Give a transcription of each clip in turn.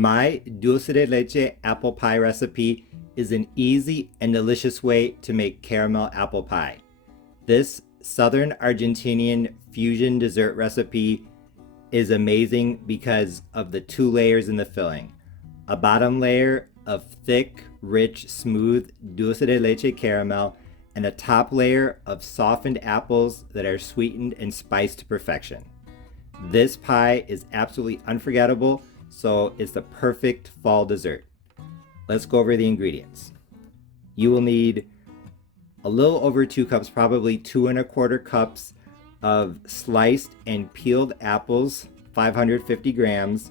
My dulce de leche apple pie recipe is an easy and delicious way to make caramel apple pie. This Southern-Argentinian fusion dessert recipe is amazing because of the two layers in the filling. A bottom layer of thick, rich, smooth dulce de leche caramel, and a top layer of softened apples that are sweetened and spiced to perfection. This pie is absolutely unforgettable, so it's the perfect fall dessert. Let's go over the ingredients. You will need a little over 2 cups, probably 2¼ cups of sliced and peeled apples, 550 grams.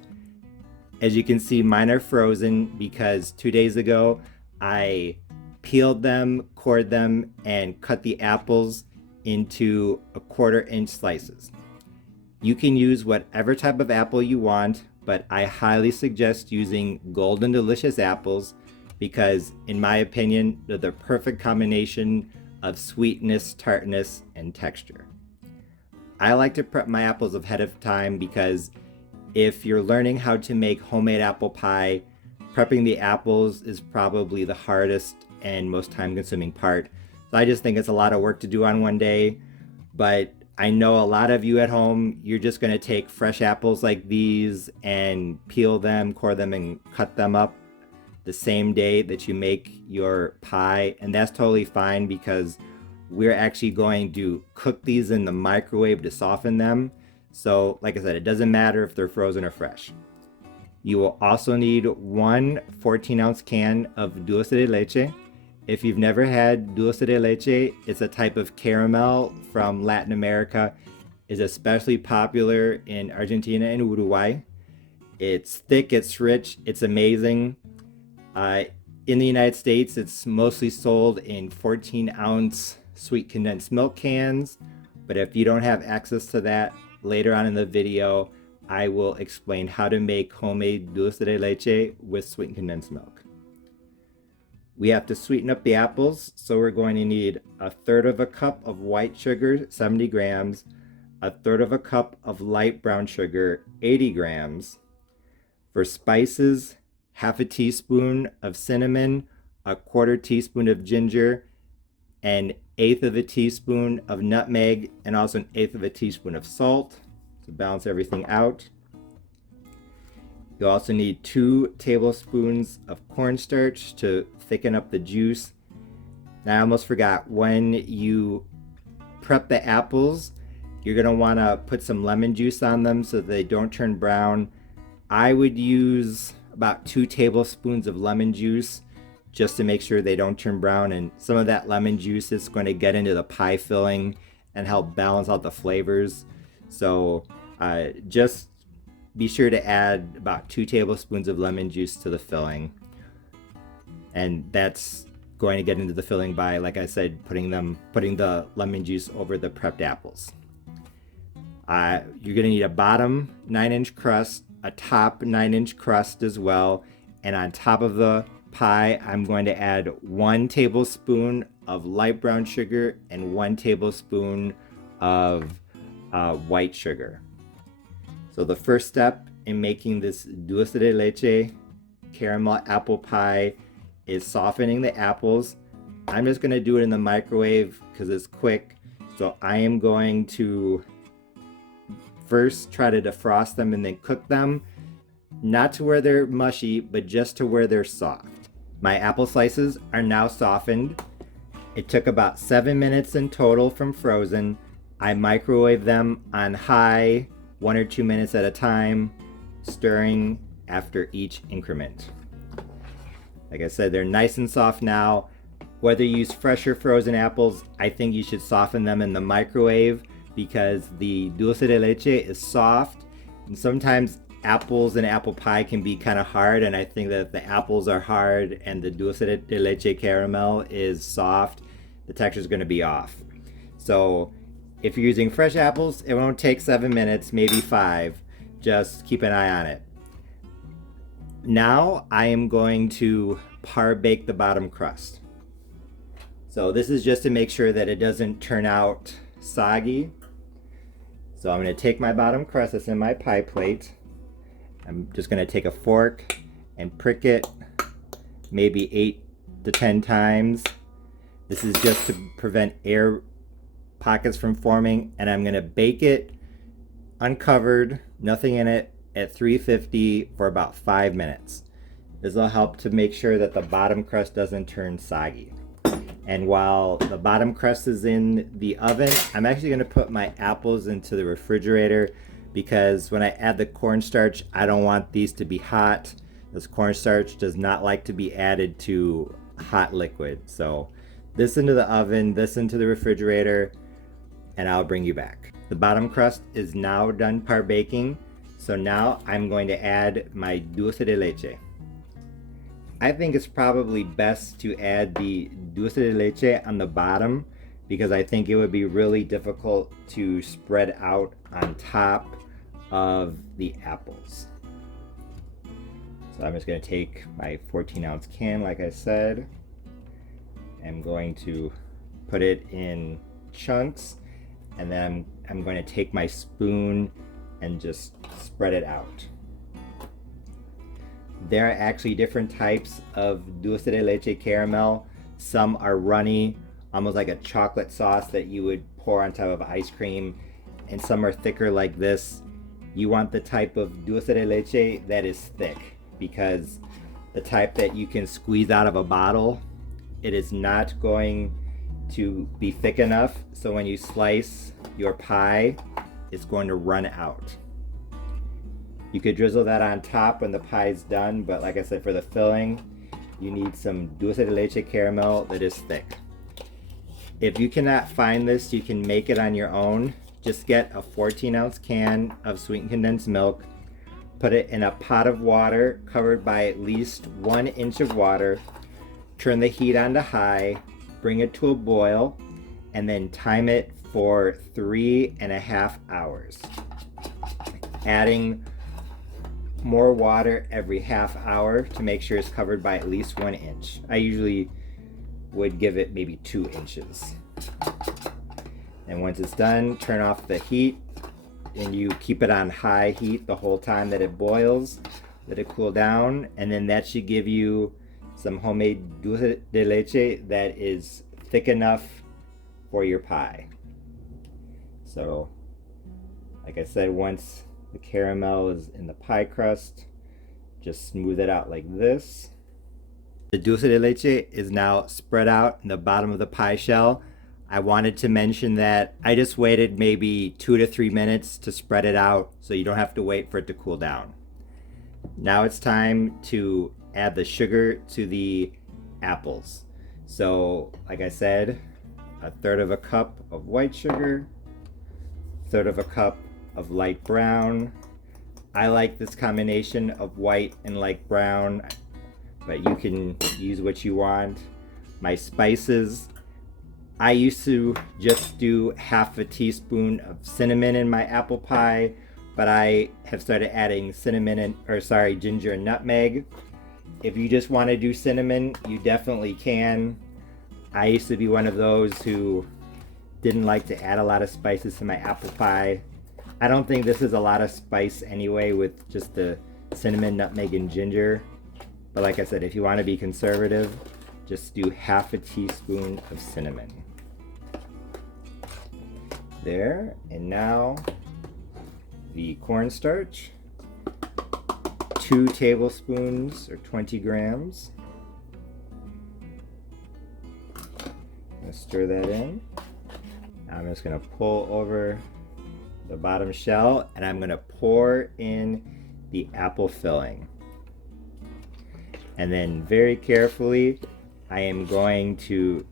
As you can see, mine are frozen because 2 days ago I peeled them, cored them, and cut the apples into 1/4 inch slices. You can use whatever type of apple you want, but I highly suggest using golden delicious apples because, in my opinion, they're the perfect combination of sweetness, tartness, and texture. I like to prep my apples ahead of time because if you're learning how to make homemade apple pie, prepping the apples is probably the hardest and most time-consuming part. So I just think it's a lot of work to do on one day, but I know a lot of you at home, you're just going to take fresh apples like these and peel them, core them, and cut them up the same day that you make your pie, and that's totally fine because we're actually going to cook these in the microwave to soften them. So like I said, it doesn't matter if they're frozen or fresh. You will also need one 14-ounce can of dulce de leche. If you've never had dulce de leche, it's a type of caramel from Latin America. It's especially popular in Argentina and Uruguay. It's thick, it's rich, it's amazing. In the United States, it's mostly sold in 14-ounce sweet condensed milk cans, but if you don't have access to that, later on in the video, I will explain how to make homemade dulce de leche with sweet condensed milk. We have to sweeten up the apples, so we're going to need 1/3 cup of white sugar, 70 grams, 1/3 cup of light brown sugar, 80 grams. For spices, 1/2 teaspoon of cinnamon, 1/4 teaspoon of ginger, an 1/8 teaspoon of nutmeg, and also an 1/8 teaspoon of salt to balance everything out. You also need 2 tablespoons of cornstarch to thicken up the juice. Now I almost forgot, when you prep the apples, you're going to want to put some lemon juice on them so they don't turn brown. I would use about 2 tablespoons of lemon juice just to make sure they don't turn brown, and some of that lemon juice is going to get into the pie filling and help balance out the flavors. So just be sure to add about 2 tablespoons of lemon juice to the filling, and that's going to get into the filling by, like I said, putting the lemon juice over the prepped apples. You're going to need a bottom 9-inch crust, a top 9-inch crust as well, and on top of the pie I'm going to add 1 tablespoon of light brown sugar and 1 tablespoon of white sugar. So the first step in making this dulce de leche caramel apple pie is softening the apples. I'm just going to do it in the microwave because it's quick. So I am going to first try to defrost them and then cook them, not to where they're mushy, but just to where they're soft. My apple slices are now softened. It took about 7 minutes in total from frozen. I microwave them on high, 1 or 2 minutes at a time, stirring after each increment. Like I said, they're nice and soft now. Whether you use fresh or frozen apples, I think you should soften them in the microwave because the dulce de leche is soft, and sometimes apples and apple pie can be kind of hard, and I think that if the apples are hard and the dulce de leche caramel is soft, the texture is going to be off. So if you're using fresh apples, it won't take 7 minutes, maybe 5. Just keep an eye on it. Now I am going to par bake the bottom crust. So this is just to make sure that it doesn't turn out soggy. So I'm going to take my bottom crust that's in my pie plate. I'm just gonna take a fork and prick it maybe 8 to 10 times. This is just to prevent air pockets from forming, and I'm gonna bake it uncovered, nothing in it, at 350 for about 5 minutes. This will help to make sure that the bottom crust doesn't turn soggy. And while the bottom crust is in the oven, I'm actually gonna put my apples into the refrigerator, because when I add the cornstarch, I don't want these to be hot. This cornstarch does not like to be added to hot liquid. So this into the oven, this into the refrigerator, and I'll bring you back. The bottom crust is now done par baking. So now I'm going to add my dulce de leche. I think it's probably best to add the dulce de leche on the bottom, because I think it would be really difficult to spread out on top of the apples. So I'm just going to take my 14-ounce can, like I said. I'm going to put it in chunks, and then I'm going to take my spoon and just spread it out. There are actually different types of dulce de leche caramel. Some are runny, almost like a chocolate sauce that you would pour on top of ice cream, and some are thicker like this. You want the type of dulce de leche that is thick, because the type that you can squeeze out of a bottle, it is not going to be thick enough, so when you slice your pie, it's going to run out. You could drizzle that on top when the pie is done, but like I said, for the filling, you need some dulce de leche caramel that is thick. If you cannot find this, you can make it on your own. Just get a 14-ounce can of sweetened condensed milk, put it in a pot of water covered by at least 1 inch of water, turn the heat on to high, bring it to a boil, and then time it for 3.5 hours. Adding more water every half hour to make sure it's covered by at least 1 inch. I usually would give it maybe 2 inches. And once it's done, turn off the heat, and you keep it on high heat the whole time that it boils. Let it cool down, and then that should give you some homemade dulce de leche that is thick enough for your pie. So, like I said, once the caramel is in the pie crust, just smooth it out like this. The dulce de leche is now spread out in the bottom of the pie shell. I wanted to mention that I just waited maybe 2 to 3 minutes to spread it out, so you don't have to wait for it to cool down. Now it's time to add the sugar to the apples. So, like I said, 1/3 cup of white sugar, 1/3 cup of light brown. I like this combination of white and light brown, but you can use what you want. My spices, I used to just do 1/2 teaspoon of cinnamon in my apple pie, but I have started adding ginger and nutmeg. If you just want to do cinnamon, you definitely can. I used to be one of those who didn't like to add a lot of spices to my apple pie. I don't think this is a lot of spice anyway with just the cinnamon, nutmeg, and ginger. But like I said, if you want to be conservative, just do 1/2 teaspoon of cinnamon. There, and now the cornstarch, 2 tablespoons or 20 grams. I'm gonna stir that in. I'm just gonna pull over the bottom shell, and I'm gonna pour in the apple filling. And then very carefully, I am going to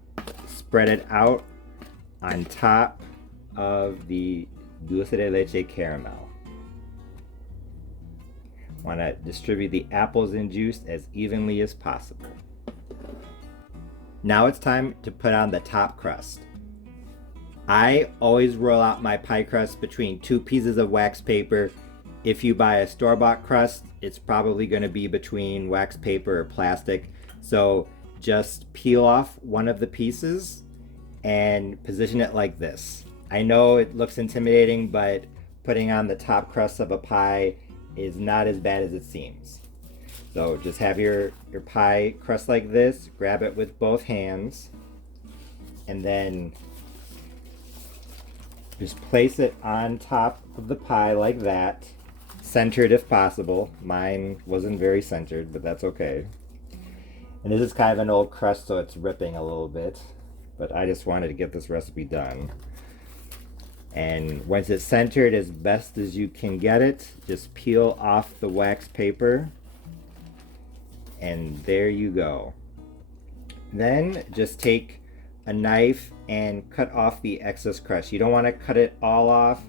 spread it out on top of the dulce de leche caramel. Want to distribute the apples and juice as evenly as possible. Now it's time to put on the top crust. I always roll out my pie crust between 2 pieces of wax paper. If you buy a store-bought crust, it's probably going to be between wax paper or plastic. So just peel off one of the pieces and position it like this. I know it looks intimidating, but putting on the top crust of a pie is not as bad as it seems. So just have your pie crust like this, grab it with both hands, and then just place it on top of the pie like that, centered if possible. Mine wasn't very centered, but that's okay. And this is kind of an old crust, so it's ripping a little bit, but I just wanted to get this recipe done. And once it's centered as best as you can get it, just peel off the wax paper, and there you go. Then just take a knife and cut off the excess crust. You don't want to cut it all off.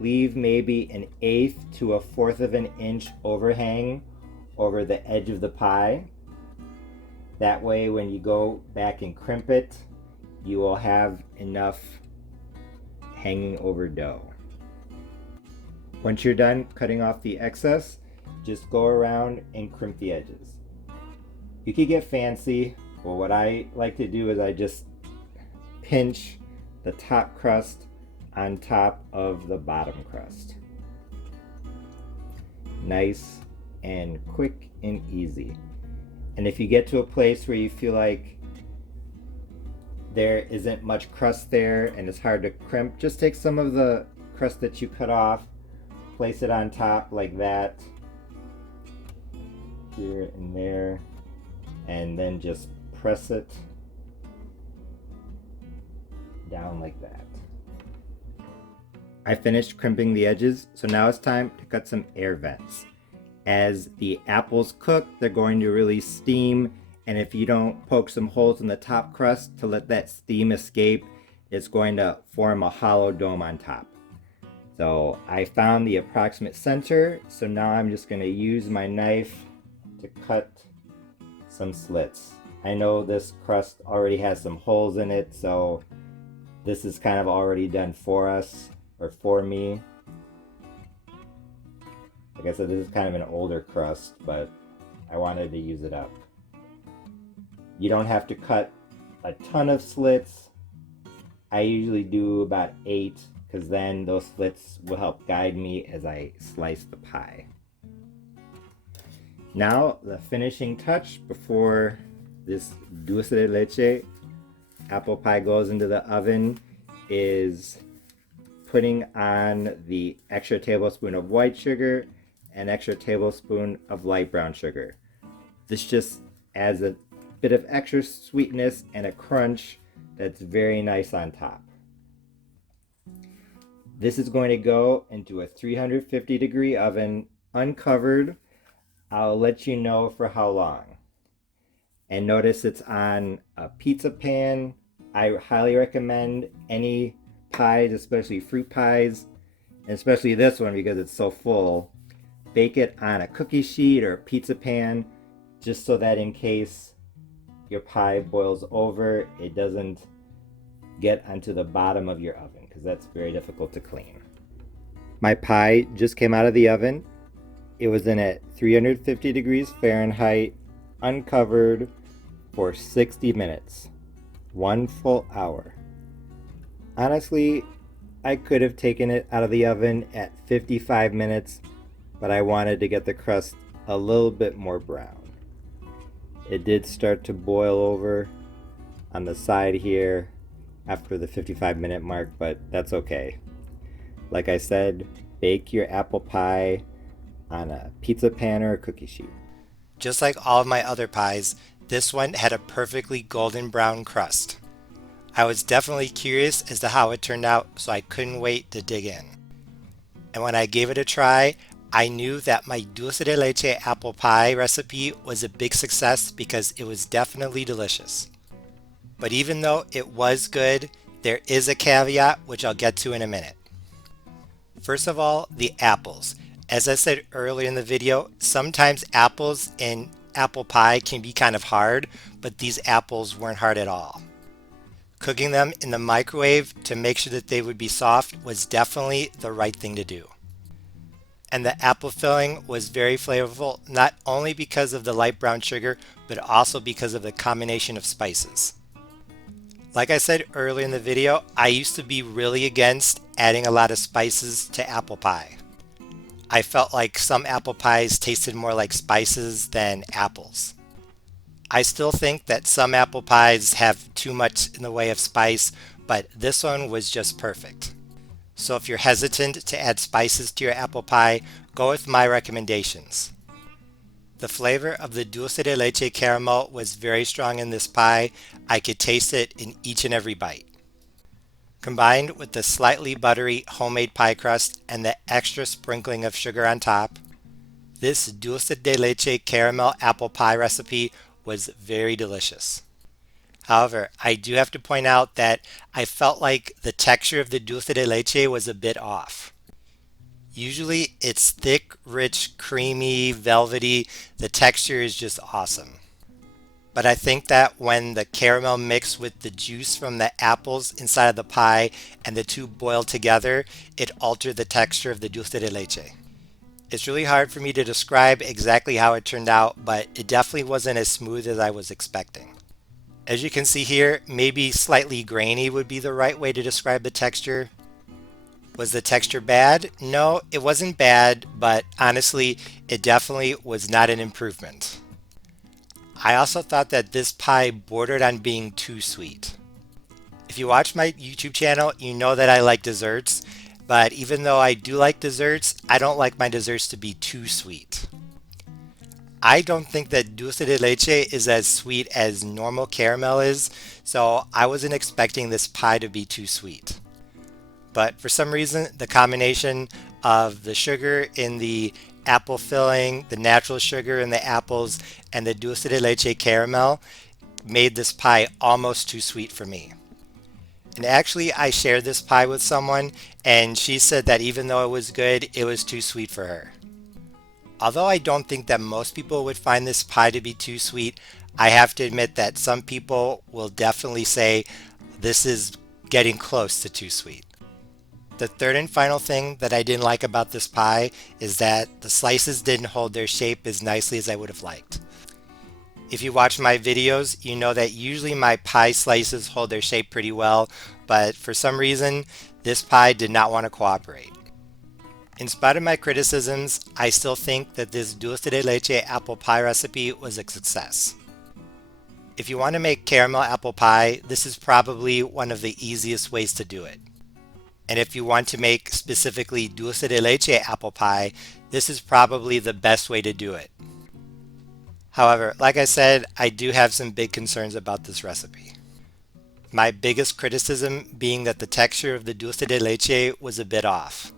Leave maybe 1/8 to 1/4 of an inch overhang over the edge of the pie. That way when you go back and crimp it, you will have enough hanging over dough. Once you're done cutting off the excess, just go around and crimp the edges. You could get fancy, but what I like to do is I just pinch the top crust on top of the bottom crust. Nice and quick and easy. And if you get to a place where you feel like there isn't much crust there and it's hard to crimp, just take some of the crust that you cut off, place it on top like that, here and there, and then just press it down like that. I finished crimping the edges, so now it's time to cut some air vents. As the apples cook, they're going to release steam, and if you don't poke some holes in the top crust to let that steam escape, it's going to form a hollow dome on top. So I found the approximate center, so now I'm just going to use my knife to cut some slits. I know this crust already has some holes in it, so this is kind of already done for us, or for me. Like I said, this is kind of an older crust, but I wanted to use it up. You don't have to cut a ton of slits. I usually do about 8, because then those slits will help guide me as I slice the pie. Now, the finishing touch before this dulce de leche apple pie goes into the oven is putting on the extra tablespoon of white sugar and extra tablespoon of light brown sugar. This just adds a bit of extra sweetness and a crunch that's very nice on top. This is going to go into a 350-degree oven, uncovered. I'll let you know for how long. And notice it's on a pizza pan. I highly recommend any pies, especially fruit pies, and especially this one because it's so full. Bake it on a cookie sheet or a pizza pan, just so that in case your pie boils over, it doesn't get onto the bottom of your oven, because that's very difficult to clean. My pie just came out of the oven. It was in at 350 degrees Fahrenheit, uncovered, for 60 minutes. 1 full hour. Honestly, I could have taken it out of the oven at 55 minutes, but I wanted to get the crust a little bit more brown. It did start to boil over on the side here after the 55-minute mark, but that's okay. Like I said, bake your apple pie on a pizza pan or a cookie sheet. Just like all of my other pies, this one had a perfectly golden brown crust. I was definitely curious as to how it turned out, so I couldn't wait to dig in. And when I gave it a try, I knew that my dulce de leche apple pie recipe was a big success because it was definitely delicious. But even though it was good, there is a caveat which I'll get to in a minute. First of all, the apples. As I said earlier in the video, sometimes apples in apple pie can be kind of hard, but these apples weren't hard at all. Cooking them in the microwave to make sure that they would be soft was definitely the right thing to do. And the apple filling was very flavorful, not only because of the light brown sugar, but also because of the combination of spices. Like I said earlier in the video, I used to be really against adding a lot of spices to apple pie. I felt like some apple pies tasted more like spices than apples. I still think that some apple pies have too much in the way of spice, but this one was just perfect. So if you're hesitant to add spices to your apple pie, go with my recommendations. The flavor of the dulce de leche caramel was very strong in this pie. I could taste it in each and every bite. Combined with the slightly buttery homemade pie crust and the extra sprinkling of sugar on top, this dulce de leche caramel apple pie recipe was very delicious. However, I do have to point out that I felt like the texture of the dulce de leche was a bit off. Usually it's thick, rich, creamy, velvety. The texture is just awesome. But I think that when the caramel mixed with the juice from the apples inside of the pie and the two boiled together, it altered the texture of the dulce de leche. It's really hard for me to describe exactly how it turned out, but it definitely wasn't as smooth as I was expecting. As you can see here, maybe slightly grainy would be the right way to describe the texture. Was the texture bad? No, it wasn't bad, but honestly, it definitely was not an improvement. I also thought that this pie bordered on being too sweet. If you watch my YouTube channel, you know that I like desserts, but even though I do like desserts, I don't like my desserts to be too sweet. I don't think that dulce de leche is as sweet as normal caramel is, so I wasn't expecting this pie to be too sweet. But for some reason, the combination of the sugar in the apple filling, the natural sugar in the apples, and the dulce de leche caramel made this pie almost too sweet for me. And actually, I shared this pie with someone, and she said that even though it was good, it was too sweet for her. Although I don't think that most people would find this pie to be too sweet, I have to admit that some people will definitely say this is getting close to too sweet. The third and final thing that I didn't like about this pie is that the slices didn't hold their shape as nicely as I would have liked. If you watch my videos, you know that usually my pie slices hold their shape pretty well, but for some reason, this pie did not want to cooperate. In spite of my criticisms, I still think that this dulce de leche apple pie recipe was a success. If you want to make caramel apple pie, this is probably one of the easiest ways to do it. And if you want to make specifically dulce de leche apple pie, this is probably the best way to do it. However, like I said, I do have some big concerns about this recipe. My biggest criticism being that the texture of the dulce de leche was a bit off.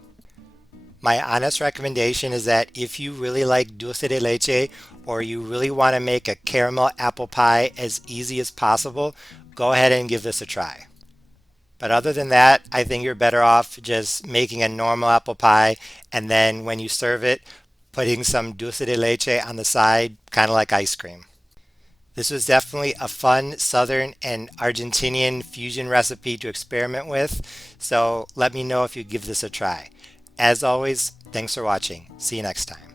My honest recommendation is that if you really like dulce de leche or you really want to make a caramel apple pie as easy as possible, go ahead and give this a try. But other than that, I think you're better off just making a normal apple pie and then when you serve it, putting some dulce de leche on the side, kind of like ice cream. This was definitely a fun Southern and Argentinian fusion recipe to experiment with, so let me know if you give this a try. As always, thanks for watching. See you next time.